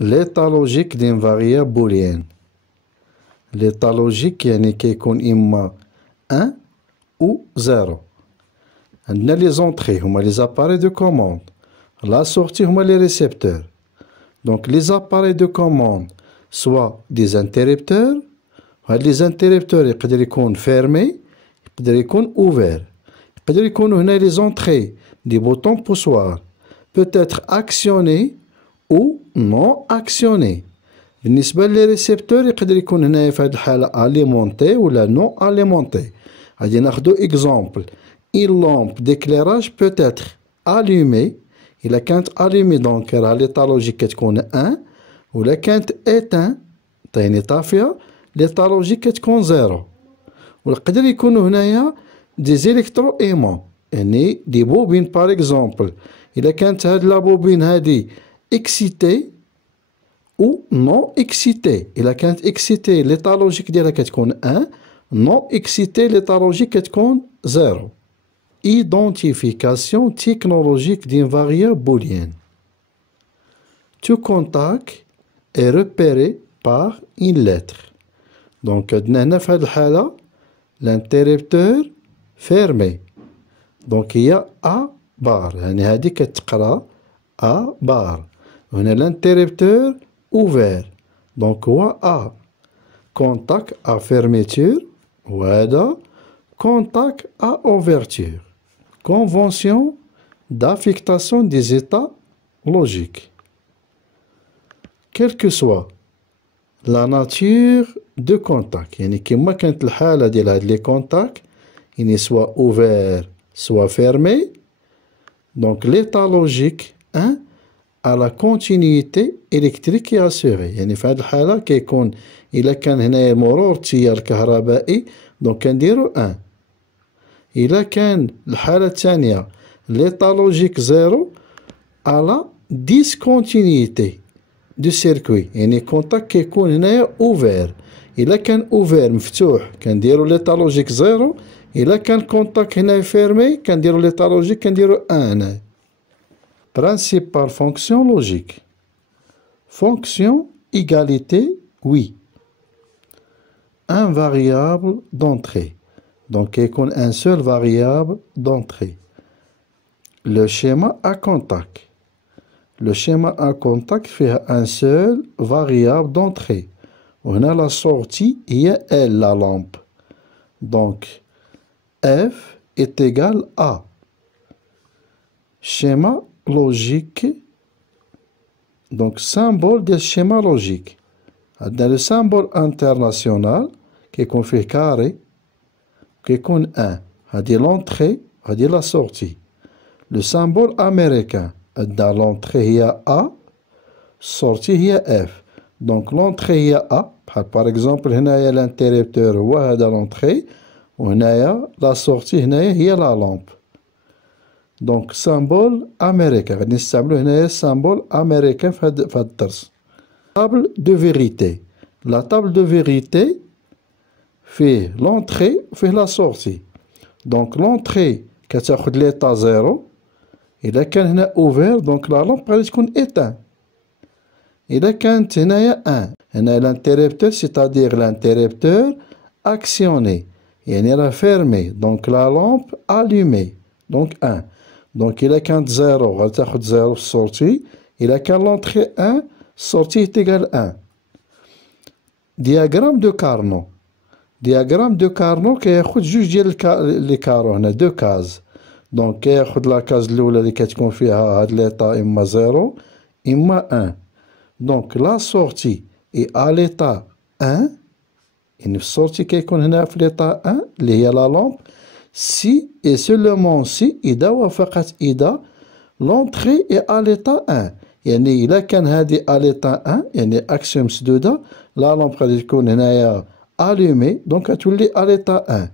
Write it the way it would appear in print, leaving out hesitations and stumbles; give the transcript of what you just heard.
l'état logique d'une variable booléenne. l'état logique يعني كيكون إما 1 ou 0. عندنا les entrées هما les appareils de commande. La sortie هما les récepteurs. Donc les appareils de commande soit des interrupteurs. هاد les interrupteurs يقدر يكون fermés يقدر يكون ouvert. يقدر يكونوا هنا les entrées des boutons poussoirs peut être actionné ou non actionné. بالنسبة للريسبتور يقدر يكون هنايا في هاد الحالة alimenté ولا non alimenté. غادي ناخدو exemple. Une lampe d'éclairage peut être allumée. إلا كانت allumée دونك راه l'état logique كتكون 1 ولا كانت éteint يعني طافية l'état logique كتكون 0. ويقدر يكونوا هنايا des électroaimants يعني دي بوبين par exemple. إلا كانت هاد لا بوبين هادي excitée ou non excitée. إلا كانت excitée l'état logique ديالها كتكون 1 non excitée l'état logique كتكون 0. Identification technologique d'une variable booléenne. Tout contact est repéré par une lettre. Donc هنا في هاد الحالة l'interrupteur fermé. Donc il y a A bar يعني هادي كتقرا A bar. هنا l'interrupteur ouvert. Donc هو A. Contact à fermeture وهذا contact à ouverture. Convention d'affectation des états logiques. Quelle que soit la nature de contact يعني كما كانت الحالة ديال هاد لي كونتاكت يعني soit ouvert soit fermé. Donc l'état logique 1 à la continuité électrique est assurée. يعني في هاد الحالة كيكون إلا كان هنايا مرور التيار الكهربائي دونك كنديرو 1. إلا كان الحالة الثانية l'état logique 0 à la discontinuité du circuit يعني كونتاكت كيكون هنايا ouvert. إلا كان ouvert مفتوح كنديرو l'état logique 0. إلا كان كونتاكت هنايا fermé كنديرو l'état logique كنديرو 1 هنايا. Principale fonction logique. Fonction égalité oui. Un variable d'entrée. Donc il y a un seul variable d'entrée. Le schéma à contact. Le schéma à contact fait un seul variable d'entrée. On a la sortie et L, la lampe. Donc F est égal à schéma logique. Donc symbole de schéma logique. Dans le symbole international qui est fait carré qui est 1. هذه l'entrée هذه la sortie. Le symbole américain dans l'entrée هي A sortie هي F. Donc l'entrée هي A par exemple هنايا l'interrupteur هو هذا l'entrée وهنايا la sortie هنايا هي la lampe. Donc symbole américain غادي نستعملو هنايا symbole américain في هذا الدرس. Table de vérité. La table de vérité fait l'entrée fait la sortie. Donc l'entrée كتاخد l'état 0. إذا كان هنا ouvert donc la lampe غادي تكون éteint. إذا كانت هنايا 1 هنا l'interrupteur c'est-à-dire l'interrupteur actionné يعني راه fermé donc la lampe allumée donc 1. Donc إذا كانت 0 غادي تاخد 0 في السورتي. إذا كان l'entrée 1 sortie est égale 1. Diagramme de Carnot. Diagramme de Carnot كياخد جوج ديال لي كارو هنا دو كاز. دونك كياخد لا كاز الأولى اللي كتكون فيها هاد ليطا إما 0 إما 1. دونك لا سورتي إي أ ليطا 1 يعني في السورتي كيكون هنا في ليطا 1 اللي هي لا لامب سي إي سولومون سي إذا وافقت إذا لونتخي إي أ ليطا 1 يعني إلا كان هادي أ ليطا 1 يعني أكسيوم مسدودة لا لامب غادي تكون هنايا allumée donc غتولي أ ليطا 1.